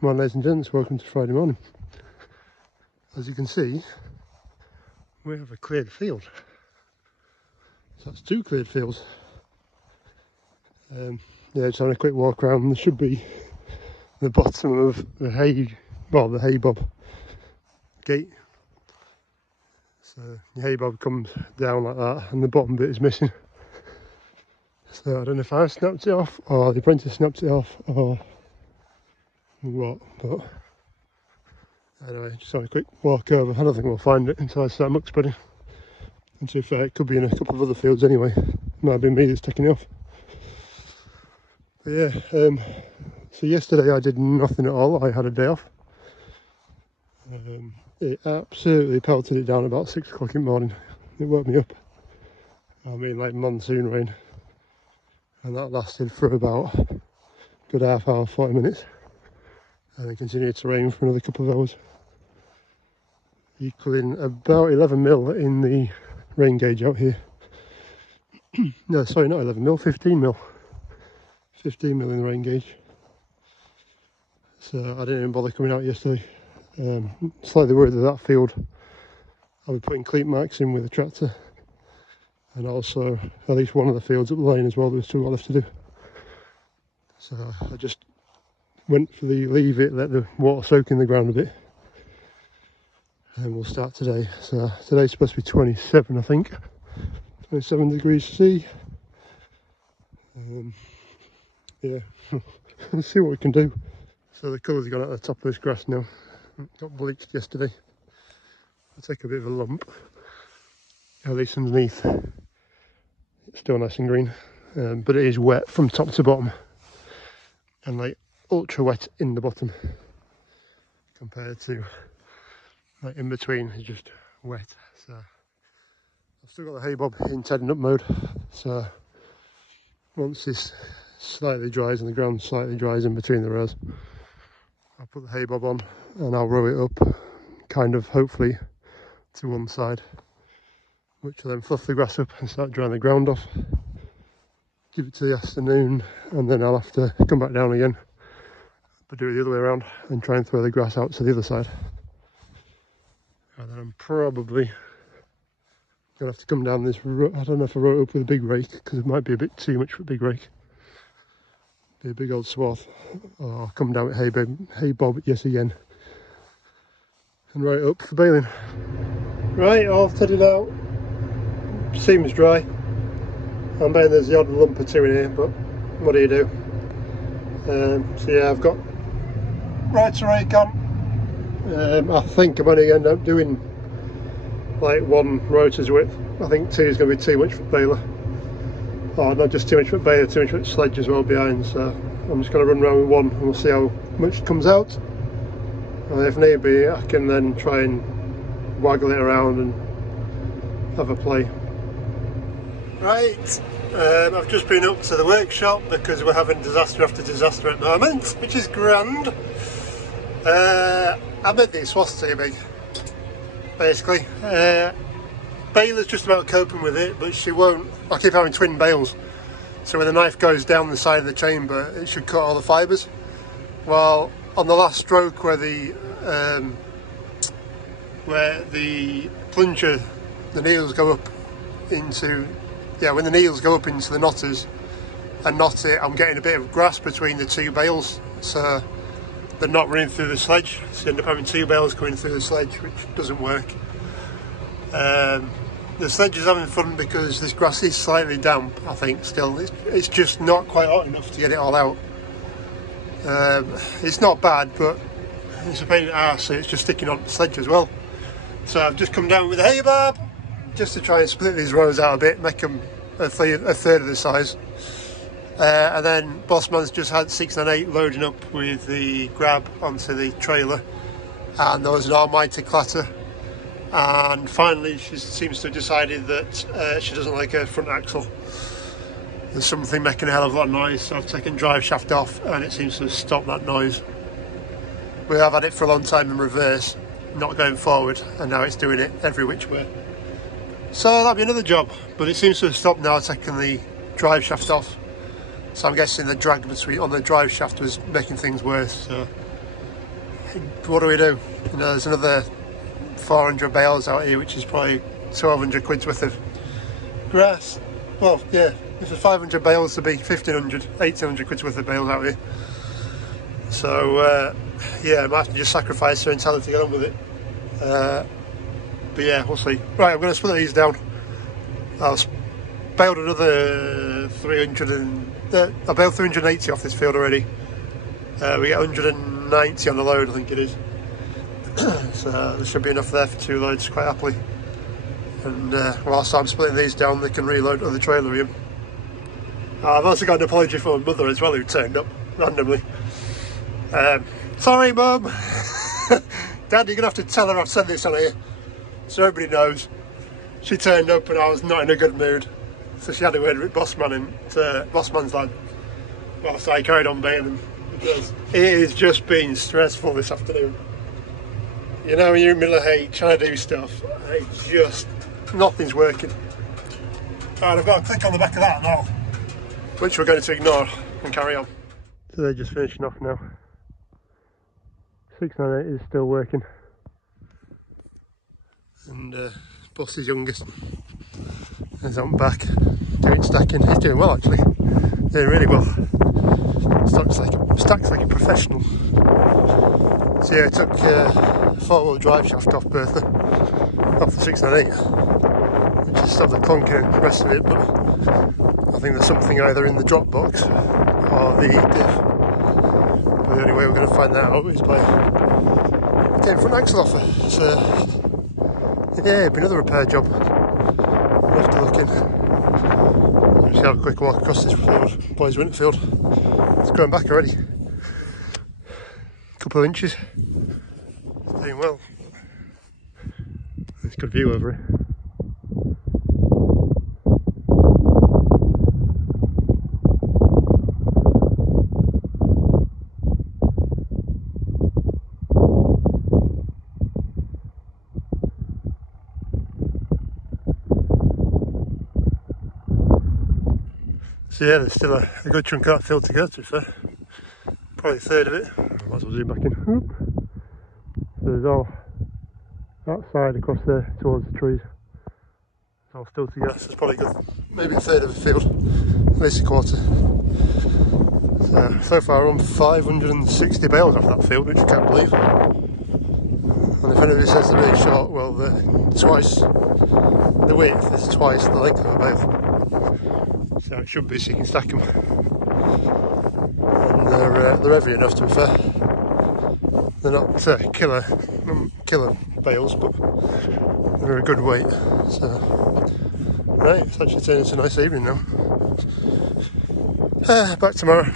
Morning, ladies and gents, welcome to Friday morning. As you can see, we have a cleared field. So that's 2 cleared fields. Yeah, just having a quick walk around. There should be the bottom of the hay bob gate. So the hay bob comes down like that and the bottom bit is missing. So I don't know if I snapped it off or the apprentice snapped it off or what, but anyway, just having a quick walk over. I don't think we'll find it until I start muck spreading. And to be fair, it could be in a couple of other fields anyway. It might have been me that's taking it off. But yeah, so yesterday I did nothing at all. I had a day off. It absolutely pelted it down about 6 o'clock in the morning. It woke me up. I mean, like monsoon rain. And that lasted for about a good half hour, 40 minutes. And then continued to rain for another couple of hours. Equaling about 11 mil in the rain gauge out here. No, sorry, not 11 mil, 15 mil. 15 mil in the rain gauge. So I didn't even bother coming out yesterday. Slightly worried that field I'll be putting cleat marks in with the tractor. And also at least one of the fields up the lane as well, there's still got left to do. So I just went for the leave it, let the water soak in the ground a bit. And we'll start today. So today's supposed to be 27, I think. 27 degrees C. Yeah, let's see what we can do. So the colour's gone at the top of this grass now. Got bleached yesterday. I'll take a bit of a lump. At least underneath, it's still nice and green. But it is wet from top to bottom. And like ultra wet in the bottom. Compared to like in between is just wet. So I've still got the hay bob in tedding up mode. So once this slightly dries and the ground slightly dries in between the rows, I'll put the hay bob on and I'll row it up kind of hopefully to one side, which will then fluff the grass up and start drying the ground off. Give it to the afternoon and then I'll have to come back down again, but do it the other way around and try and throw the grass out to the other side. And then I'm probably gonna have to come down this row. I don't know if I row it up with a big rake because it might be a bit too much for a big rake. Be a big old swath. Or I'll come down with hay bob yet again and row it up for baling. Right, all tedded out. Seems dry. I'm betting there's the odd lump or two in here, but what do you do? So yeah, I've got right to rake on. I think I'm only going to end up doing like 1 rotor's width. I think 2 is going to be too much for baler. Oh, not just too much for baler, too much for sledge as well behind. So I'm just going to run around with 1 and we'll see how much comes out. And if need be, I can then try and waggle it around and have a play. Right, I've just been up to the workshop because we're having disaster after disaster at the moment, which is grand. I made these swaths too big, basically. Baler's just about coping with it, but she won't. I keep having twin bales, so when the knife goes down the side of the chamber, it should cut all the fibres. Well, on the last stroke where the plunger, the needles go up into, when the needles go up into the knotters and knot it, I'm getting a bit of grass between the 2 bales, so they're not running through the sledge, so you end up having 2 bales coming through the sledge, which doesn't work. The sledge is having fun because this grass is slightly damp, I think, still. It's just not quite hot enough to get it all out. It's not bad, but it's a pain in the arse, so it's just sticking on the sledge as well. So I've just come down with a hay bob, just to try and split these rows out a bit, make them a third of the size. And then Bossman's just had 6 and 8 loading up with the grab onto the trailer, and there was an almighty clatter. And finally she seems to have decided that she doesn't like her front axle. There's something making a hell of a lot of noise, so I've taken drive shaft off and it seems to have stopped that noise. We have had it for a long time in reverse, not going forward, and now it's doing it every which way. So that'll be another job, but it seems to have stopped now, taking the drive shaft off. So I'm guessing the drag on the drive shaft was making things worse. So what do we do? You know, there's another 400 bales out here, which is probably 1,200 quid's worth of grass. Well, yeah, if there's 500 bales, there'll be 1,500, 1,800 quid's worth of bales out here. So, yeah, I might have to just sacrifice her and tell her to get on with it. But yeah, we'll see. Right, I'm going to split these down. I've baled another 300 and... I baled 380 off this field already. We get 190 on the load, I think it is. So there should be enough there for 2 loads quite happily. And whilst I'm splitting these down, they can reload to the trailer again. I've also got an apology for my mother as well, who turned up randomly. Sorry Mum! Dad, you're going to have to tell her I've said this on here, so everybody knows. She turned up and I was not in a good mood, so she had a word with Bossman, and Bossman's like, whilst I carried on baling, because it has just been stressful this afternoon. You know, when you're in the middle of hay trying to do stuff, nothing's working. Alright, I've got to click on the back of that now, which we're going to ignore and carry on. So they're just finishing off now. 698 is still working, and Boss's youngest is on back doing stacking. He's doing well actually, doing really well. Stacks like a professional. So yeah, I took a 4-wheel drive shaft off Bertha, off the 698, which is still the clunker and the rest of it, but I think there's something either in the drop box or the diff. But the only way we're going to find that out is by getting front axle off her. So yeah, it'd be another repair job. We'll have to look in. Just have a quick walk across this field, boys' winter field. It's growing back already. A couple of inches. It's doing well. It's a good view over it. So yeah, there's still a good chunk of that field to go to, so probably a third of it. Might as well zoom back in. Oop. So there's all that side across there towards the trees. It's all still to go, so it's probably good. Maybe a third of the field, at least a quarter. So far we're on 560 bales off that field, which I can't believe. And if anybody says they're really short, well, the width is twice the length of a bale. So it should be, so you can stack them. And they're heavy enough, to be fair. They're not killer bales, but they're a good weight. So, right, it's actually turned into a nice evening now. Back tomorrow.